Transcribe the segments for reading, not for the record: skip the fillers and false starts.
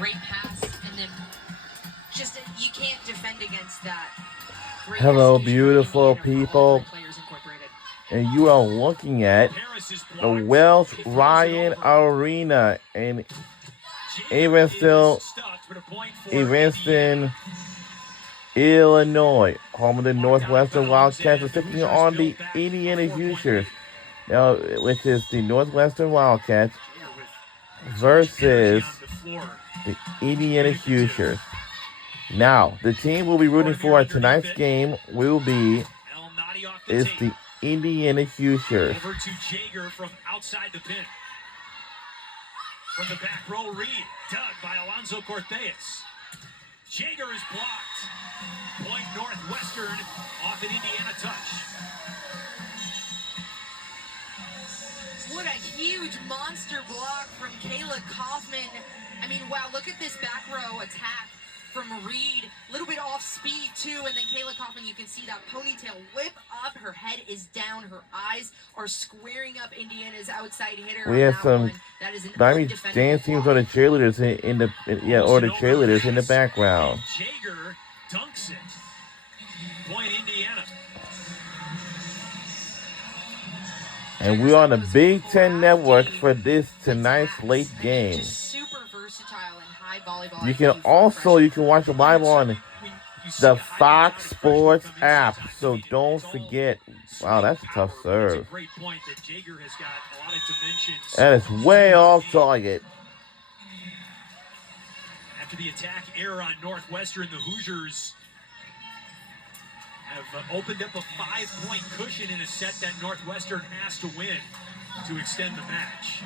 great pass, and then just you can't defend against that. Hello, beautiful people. And you are looking at the Welsh Ryan Arena in Evanston, Illinois, home of the Northwestern Wildcats, is taking on the Indiana Hoosiers, now, which is the Northwestern Wildcats versus the Indiana Hoosiers. Now, the team we'll be rooting for at tonight's game is the Indiana Hoosiers. Over to Jaeger from outside the pin. From the back row, Reed, dug by Alonzo Cortez. Jaeger is blocked. Point Northwestern off an Indiana touch. What a huge monster block from Kayla Kaufman. I mean, wow, look at this back row attack from Reed. A little bit off speed, too. And then Kayla Kaufman, you can see that ponytail whip up. Her head is down. Her eyes are squaring up Indiana's outside hitter. We have some dance teams or the cheerleaders in the background. Jaeger dunks it. Point Indiana. And we're on the Big Ten Network for this tonight's late game. Super versatile in high volleyball. You can watch the live on the Fox Sports app. So don't forget. Wow, that's a tough serve. That is way off target. After the attack error on Northwestern, the Hoosiers have opened up a 5-point cushion in a set that Northwestern has to win to extend the match.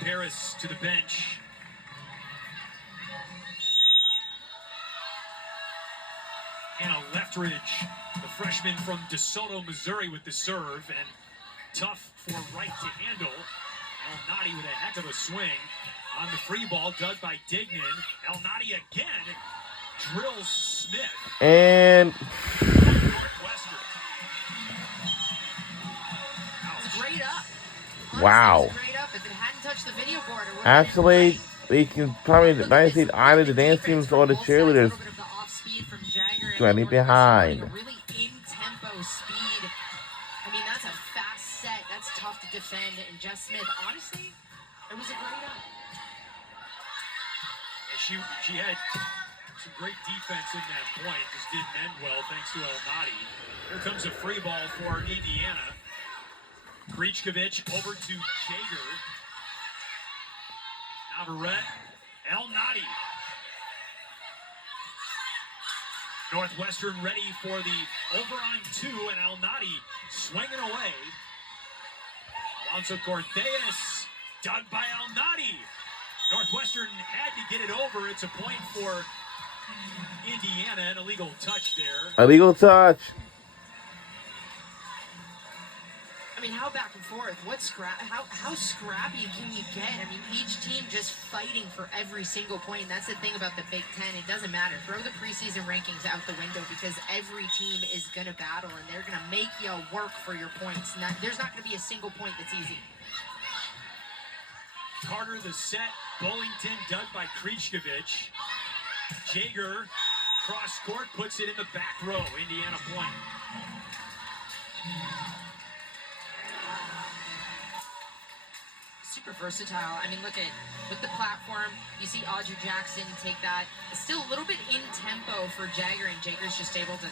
Paris to the bench. Anna Leftridge, the freshman from DeSoto, Missouri, with the serve, and tough for right to handle. El Nadi with a heck of a swing. On the free ball, dug by Dignan. El Nadi again drills Smith. And Northwestern. Great up. Wow. Great up. If it hadn't touched the video board, it would actually, we can probably see either the dance teams or the cheerleaders slightly behind. Really in-tempo speed. I mean, that's a fast set. That's tough to defend. And Jess Smith, honestly, it was a great up. She had some great defense in that point. Just didn't end well thanks to El Nadi. Here comes a free ball for Indiana. Krichkovich over to Jaeger. Navarrete. El Nadi. Northwestern ready for the over on 2, and El Nadi swinging away. Alonso Cortez dug by El Nadi. Northwestern had to get it over. It's a point for Indiana. An illegal touch there. Illegal touch. I mean, how back and forth? How scrappy can you get? I mean, each team just fighting for every single point. And that's the thing about the Big Ten. It doesn't matter. Throw the preseason rankings out the window because every team is going to battle and they're going to make you work for your points. There's not going to be a single point that's easy. Carter the set. Bullington dug by Krichkovich. Jaeger cross court puts it in the back row. Indiana point. Super versatile. I mean, look at with the platform. You see Audrey Jackson take that. It's still a little bit in tempo for Jaeger, and Jaeger's just able to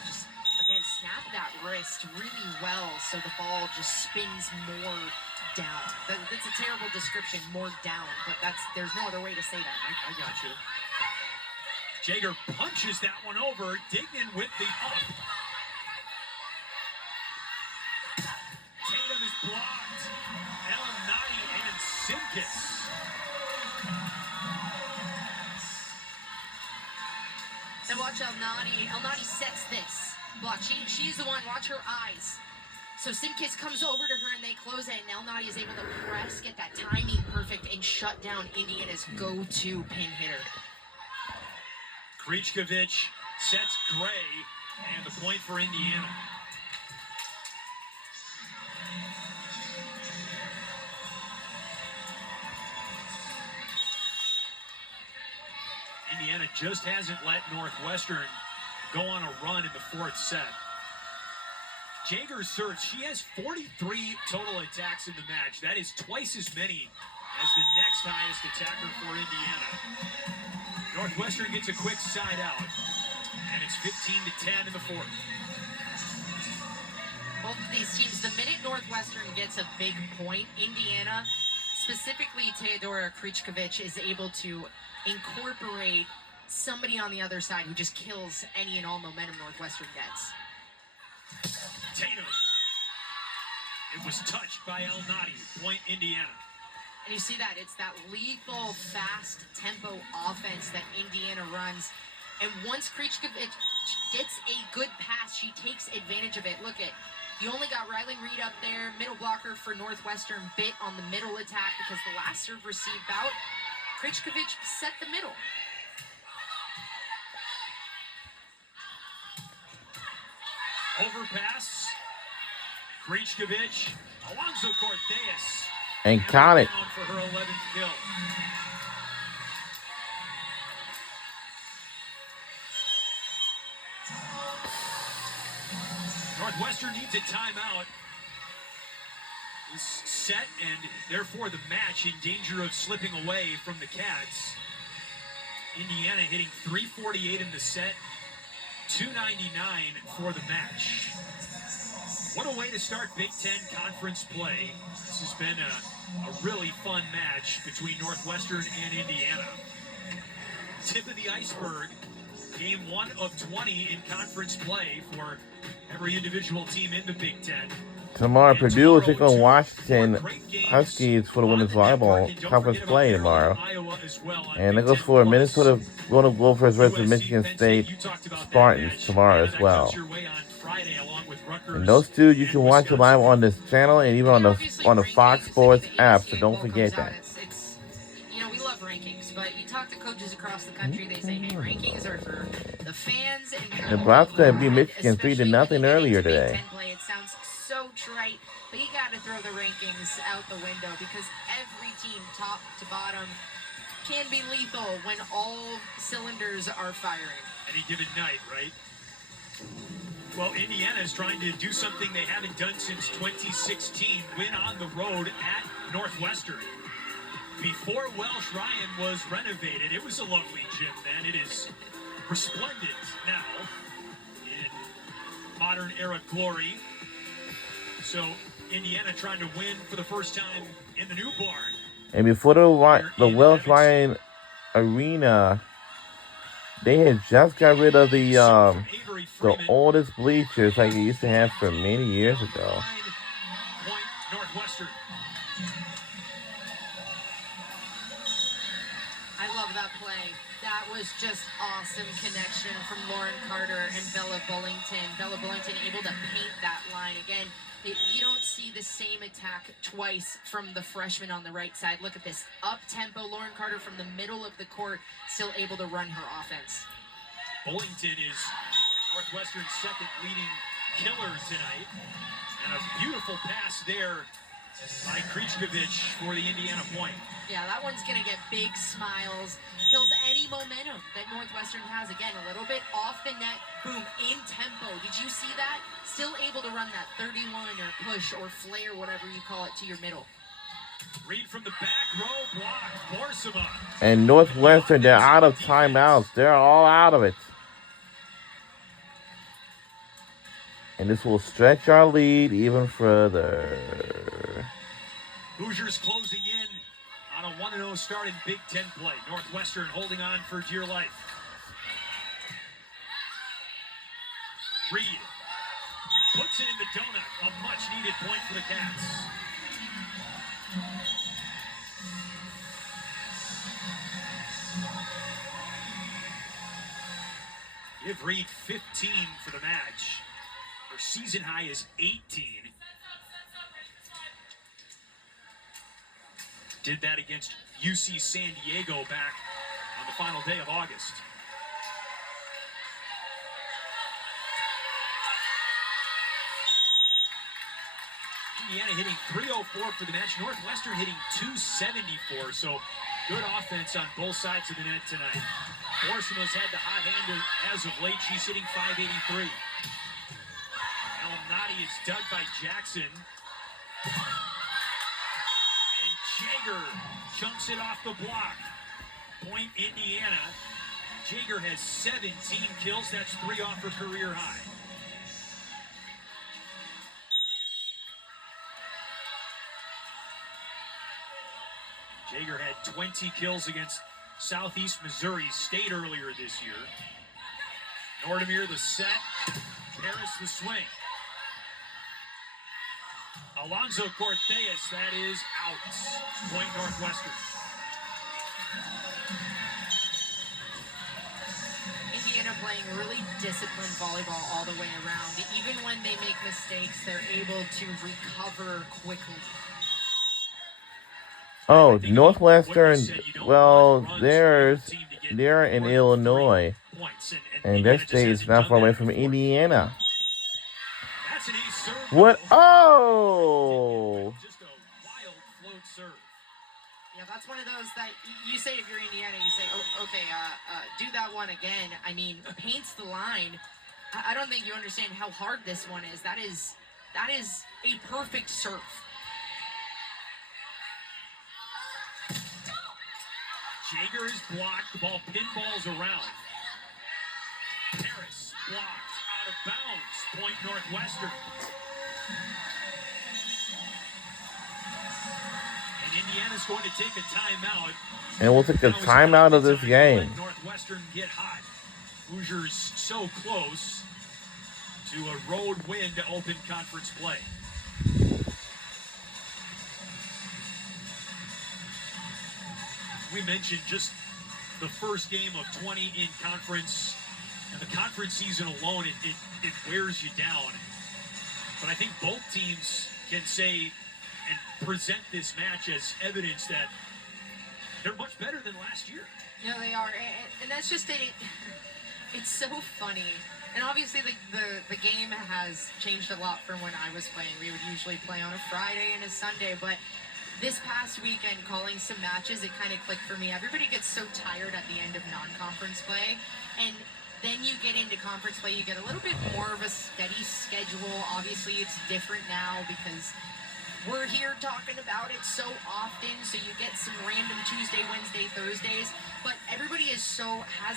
again snap that wrist really well, so the ball just spins more down. That's a terrible description, more down, but there's no other way to say that. I got you. Jaeger punches that one over. Dignan with the up. Tatum is blocked. El Nadi and Simkus. And watch El Nadi. El Nadi sets this block. She's the one. Watch her eyes. So Simkus comes over to her and they close it, and El Nadi is able to press, get that timing perfect, and shut down Indiana's go-to pin hitter. Krichkovich sets Gray, and the point for Indiana. just hasn't let Northwestern go on a run in the fourth set. Jaeger's serves. She has 43 total attacks in the match. That is twice as many as the next highest attacker for Indiana. Northwestern gets a quick side out, and it's 15-10 in the fourth. Both of these teams, the minute Northwestern gets a big point, Indiana, specifically Teodora Krichkovic, is able to incorporate somebody on the other side who just kills any and all momentum Northwestern gets. Tatum. It was touched by El Nadi. Point Indiana. And you see that, it's that lethal, fast tempo offense that Indiana runs. And once Krichkovic gets a good pass, she takes advantage of it. Look at, you only got Rylan Reed up there, middle blocker for Northwestern, bit on the middle attack because the last serve received out. Krichkovic set the middle. Overpass. Krichkovic. Alonso Cortez. And count it. For her 11th kill. Northwestern needs a timeout. This set and therefore the match in danger of slipping away from the Cats. Indiana hitting 348 in the set, 299 for the match. What a way to start Big Ten Conference play. This has been a really fun match between Northwestern and Indiana. Tip of the iceberg, game 1 of 20 in conference play for every individual team in the Big Ten. Tomorrow, Purdue will take on Washington Huskies for the women's volleyball conference play tomorrow. And it goes for Minnesota going to go Gophers versus Michigan State Spartans tomorrow as well. And those two you can watch live on this channel and even on the Fox Sports app, so don't forget that. It's, you know, we love rankings, but you talk to coaches across the country, they say, hey, rankings are for the fans. And Nebraska beat Michigan 3-0 earlier today. It sounds so trite, but you got to throw the rankings out the window because every team, top to bottom, can be lethal when all cylinders are firing. Any given night, right? Well, Indiana is trying to do something they haven't done since 2016, win on the road at Northwestern. Before Welsh Ryan was renovated, it was a lovely gym then. It is resplendent now in modern era glory. So Indiana trying to win for the first time in the new barn. And before the Welsh Ryan Arena, they had just got rid of the oldest bleachers like it used to have for many years ago. I love that play. That was just awesome connection from Lauren Carter and Bella Bullington. Bella Bullington able to paint that line again. You don't see the same attack twice from the freshman on the right side. Look at this up-tempo Lauren Carter from the middle of the court, still able to run her offense. Bullington is Northwestern's second leading killer tonight. And a beautiful pass there by Krichkovic for the Indiana point. Yeah, that one's going to get big smiles. Kills any momentum that Northwestern has. Again, a little bit off the net. Boom, in tempo. Did you see that? Still able to run that 31 or push or flare, whatever you call it, to your middle. Read from the back row, block, Borsama. And Northwestern, they're out of timeouts. They're all out of it. And this will stretch our lead even further. Hoosiers closing in on a 1-0 start in Big Ten play. Northwestern holding on for dear life. Reed puts it in the donut. A much-needed point for the Cats. Give Reed 15 for the match. Her season high is 18. Did that against UC San Diego back on the final day of August. Indiana hitting 304 for the match. Northwestern hitting 274. So good offense on both sides of the net tonight. Borsino's had the hot hand as of late. She's hitting .583. Nadi is dug by Jackson. And Jaeger chunks it off the block. Point Indiana. Jaeger has 17 kills. That's 3 off her career high. Jaeger had 20 kills against Southeast Missouri State earlier this year. Nordemir the set. Harris the swing. Alonzo Cortez, that is out. Point Northwestern. Indiana playing really disciplined volleyball all the way around. Even when they make mistakes, they're able to recover quickly. Oh, Northwestern, well, they're in Illinois, and their state is not far away from Indiana. What? Oh! Just a wild float serve. Yeah, that's one of those that you say if you're Indiana, you say, oh, okay, do that one again. I mean, paints the line. I don't think you understand how hard this one is. That is a perfect serve. Jaeger is blocked. The ball pinballs around. Harris blocked out of bounds. Point Northwestern. And Indiana's going to take a timeout. And we'll take a timeout of this game. Northwestern get hot. Hoosiers so close to a road win to open conference play. We mentioned just the first game of 20 in conference, and the conference season alone, it wears you down. But I think both teams can say and present this match as evidence that they're much better than last year. No, they are, and that's just it. It's so funny. And obviously the game has changed a lot from when I was playing. We would usually play on a Friday and a Sunday, but this past weekend, calling some matches, it kind of clicked for me. Everybody gets so tired at the end of non-conference play, and then you get into conference play, you get a little bit more of a steady schedule. Obviously, it's different now because we're here talking about it so often, so you get some random Tuesday, Wednesday, Thursdays, but everybody has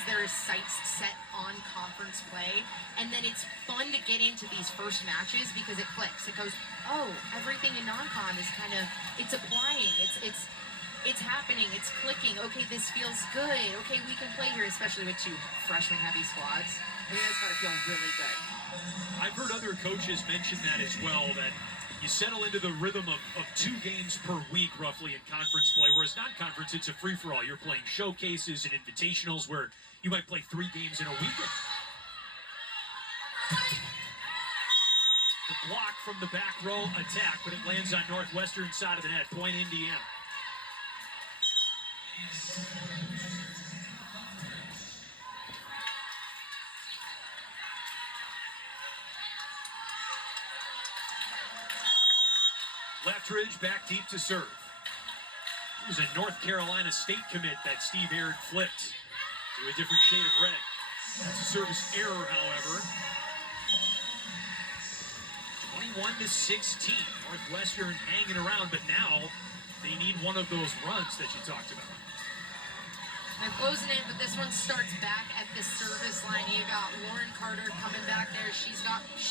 their sights set on conference play, and then it's fun to get into these first matches because it clicks. It goes, oh, everything in non-con is kind of, it's applying, it's happening, it's clicking. Okay, this feels good. Okay, we can play here, especially with 2 freshman-heavy squads. I mean, that's got to feel really good. I've heard other coaches mention that as well, that you settle into the rhythm of 2 games per week, roughly, in conference play, whereas non-conference, it's a free-for-all. You're playing showcases and invitationals where you might play 3 games in a weekend. The block from the back row attack, but it lands on Northwestern side of the net. Point Indiana. Leftridge back deep to serve. It was a North Carolina State commit that Steve Aird flipped to a different shade of red. That's a service error, however. 21-16. Northwestern hanging around, but now they need one of those runs that you talked about. They're closing in, but this one starts back at the service line. You got Lauren Carter coming back there. She's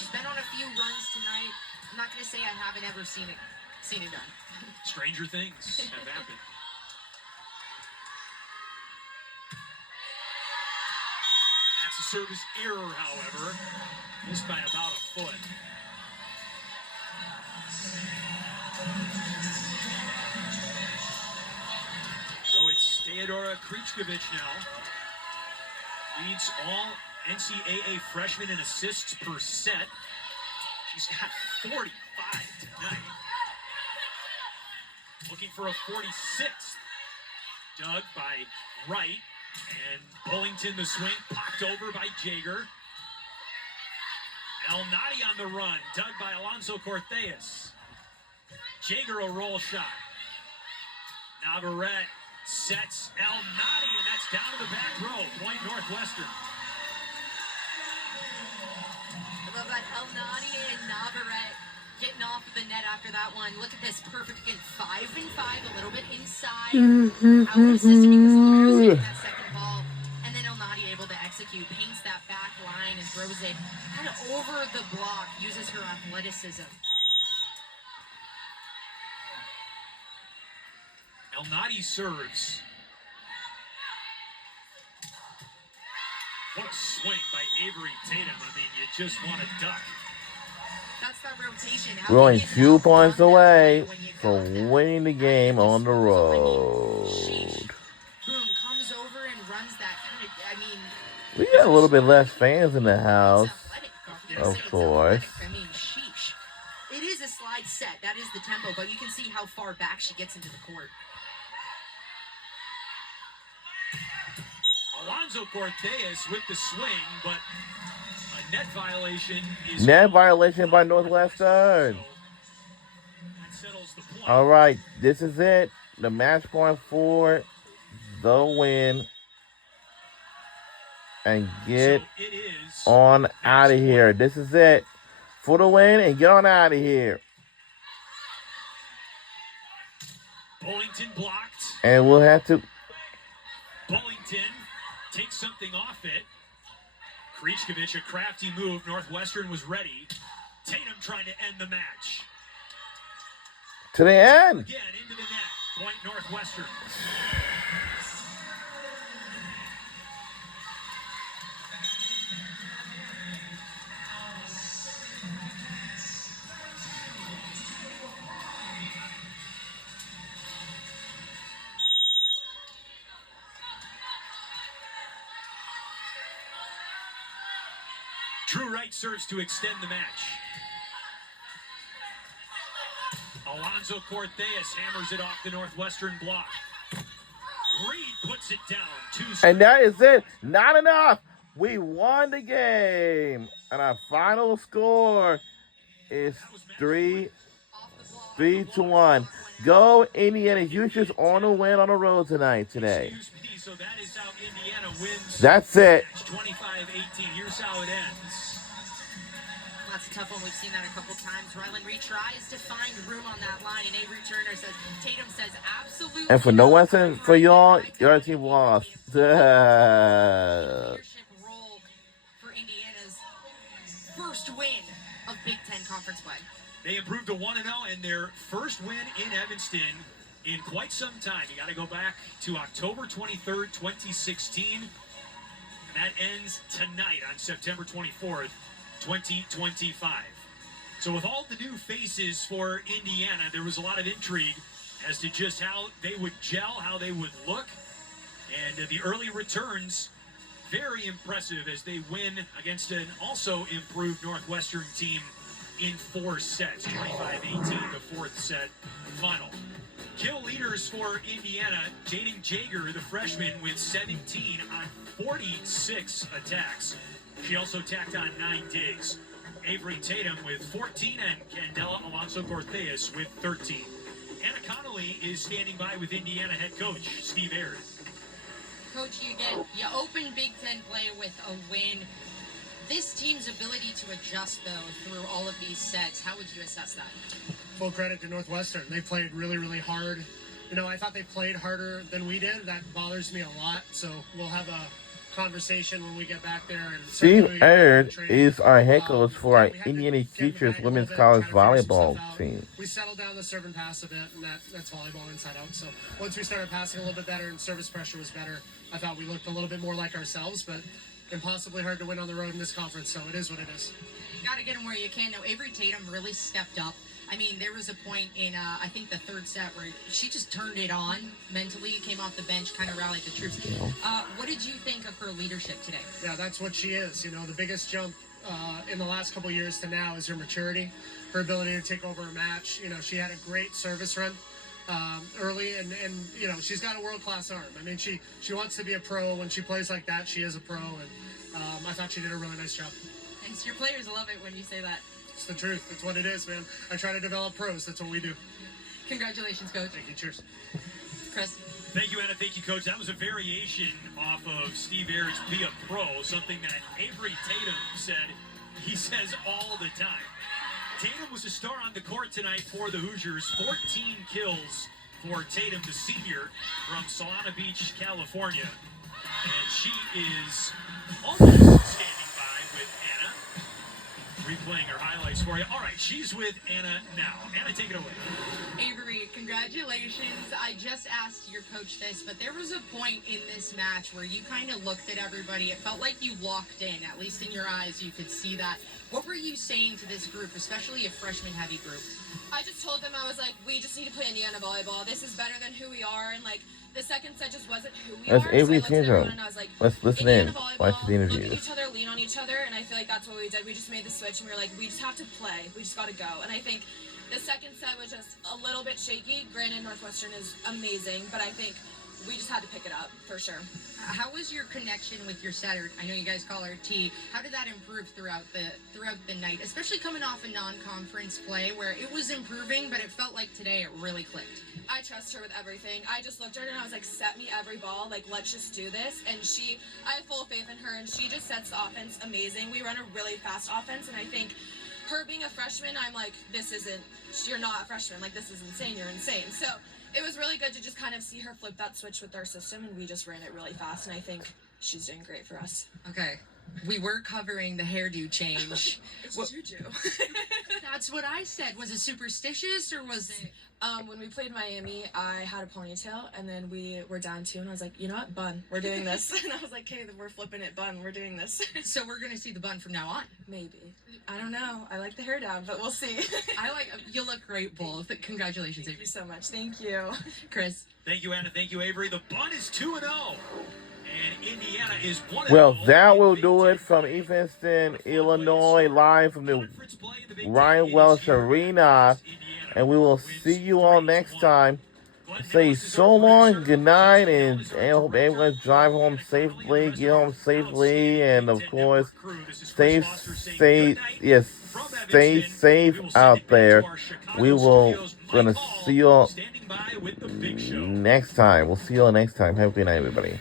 been on a few runs tonight. I'm not going to say I haven't ever seen it done. Stranger things have happened. That's a service error, however. Missed by about a foot. So it's Theodora Krichkovich now. Leads all NCAA freshmen in assists per set. She's got 45 tonight. Looking for a 46th. Dug by Wright. And Bullington the swing. Popped over by Jaeger. El Nadi on the run. Dug by Alonso Cortez. Jaeger a roll shot. Navarrete sets El Nadi, and Wildcats down to the back row. Point Northwestern. I love that El Nadi and Navarrete getting off of the net after that one. Look at this, perfect again, 5 and 5, a little bit inside. I would assist him because Ludo's getting that second ball, and then El Nadi able to execute, paints that back line and throws it kind of over the block, uses her athleticism. El Nadi serves. What a swing by Avery Tatum. I mean, you just want to duck. That's that rotation. We're only 2 points away from winning the game on the road. Boom, comes over and runs that kind of, I mean... We got a little bit less fans in the house, of course. I mean, sheesh. It is a slide set. That is the tempo, but you can see how far back she gets into the court. Alonzo Cortez with the swing, but a net violation is... Net violation by Northwestern. That settles the point. All right, this is it. The match point for the win. And get on out of here. This is it. For the win and get on out of here. Bullington blocked. And we'll have to... Bullington takes something off it. Krichkovich, a crafty move. Northwestern was ready. Tatum trying to end the match. To the end. Again, into the net. Point Northwestern. Drew Wright serves to extend the match. Alonzo Cortez hammers it off the Northwestern block. Reed puts it down. And that is it. Not enough. We won the game. And our final score is 3-1. Go Indiana. Hoosiers on a win on the road today. So that is how Indiana wins. That's it. 25-18. Here's how it ends. That's a tough one. We've seen that a couple times. Rylan Reed tries to find room on that line, and Avery Turner says, Tatum says, absolutely. And for Northwestern, for y'all, your team lost. Leadership role for Indiana's first win of Big Ten Conference play. They improved to 1-0 and their first win in Evanston in quite some time. You got to go back to October 23rd, 2016. And that ends tonight on September 24th, 2025. So with all the new faces for Indiana, there was a lot of intrigue as to just how they would gel, how they would look. And the early returns, very impressive as they win against an also improved Northwestern team in 4 sets, 25-18, the fourth set final. Kill leaders for Indiana, Jaden Jager, the freshman, with 17 on 46 attacks. She also tacked on 9 digs. Avery Tatum with 14 and Candela Alonso Cortez with 13. Anna Connolly is standing by with Indiana head coach Steve Ayers. Coach, you open Big Ten play with a win. This team's ability to adjust, though, through all of these sets, how would you assess that? Full credit to Northwestern. They played really, really hard. You know, I thought they played harder than we did. That bothers me a lot. So we'll have a conversation when we get back there. And Steve Ayers is our head coach for our Indiana Futures Women's College Volleyball team. We settled down the serve and pass a bit, and that's volleyball inside out. So once we started passing a little bit better and service pressure was better, I thought we looked a little bit more like ourselves, but impossibly hard to win on the road in this conference, so it is what it is. You got to get them where you can. Now, Avery Tatum really stepped up. I mean, there was a point in, I think, the third set where she just turned it on mentally, came off the bench, kind of rallied the troops. What did you think of her leadership today? Yeah, that's what she is. You know, the biggest jump in the last couple years to now is her maturity, her ability to take over a match. You know, she had a great service run early, and you know, she's got a world-class arm. I mean, she wants to be a pro. When she plays like that, she is a pro, and I thought she did a really nice job. And your players love it when you say that. It's the truth. It's what it is, man. I try to develop pros. That's what we do. Congratulations, Coach. Thank you. Cheers. Chris. Thank you, Anna. Thank you, Coach. That was a variation off of Steve Ayer's Be a Pro, something that Avery Tatum said he says all the time. Tatum was a star on the court tonight for the Hoosiers. 14 kills for Tatum, the senior from Solana Beach, California. And she is almost standing by with Anna, replaying her highlights for you. All right, she's with Anna now. Anna, take it away. Avery, congratulations. I just asked your coach this, but there was a point in this match where you kind of looked at everybody. It felt like you locked in, at least in your eyes, you could see that. What were you saying to this group, especially a freshman-heavy group? I just told them, I was like, we just need to play Indiana volleyball. This is better than who we are. And, like, the second set just wasn't who we That's are. Avery so I looked at Tatum. everyone and I was like, Let's listen in. Indiana volleyball, Watch the look at interviews. each other, lean on each other. And I feel like that's what we did. We just made the switch and we were like, we just have to play. We just got to go. And I think the second set was just a little bit shaky. Granted, Northwestern is amazing, but I think we just had to pick it up for sure. How was your connection with your setter? I know you guys call her T. How did that improve throughout the night, especially coming off a non-conference play where it was improving, but it felt like today it really clicked? I trust her with everything. I just looked at her and I was like, set me every ball. Like, let's just do this. And I have full faith in her, and she just sets the offense amazing. We run a really fast offense, and I think her being a freshman, I'm like, you're not a freshman. Like, this is insane. You're insane. So it was really good to just kind of see her flip that switch with our system, and we just ran it really fast, and I think she's doing great for us. Okay. We were covering the hairdo change. It's What- juju. That's what I said. Was it superstitious or was it... When we played Miami, I had a ponytail, and then we were down 2, and I was like, you know what, bun, we're doing this. And I was like, okay, then we're flipping it, bun, we're doing this. So we're going to see the bun from now on? Maybe. I don't know. I like the hair down, but we'll see. You look great, both. Congratulations, Thank Avery. you so much. Thank you. Chris. Thank you, Anna. Thank you, Avery. The Bun is 2-0. And Indiana is 1-0. Well, that will do it from Evanston, Illinois, live from the Ryan Welsh Arena. And we will see you all next time. Say so long, good night, and I hope everyone's drive home safely, get home safely, and of course, stay safe out there. We will gonna see you all next time. We'll see you all next time. Have a good night, everybody.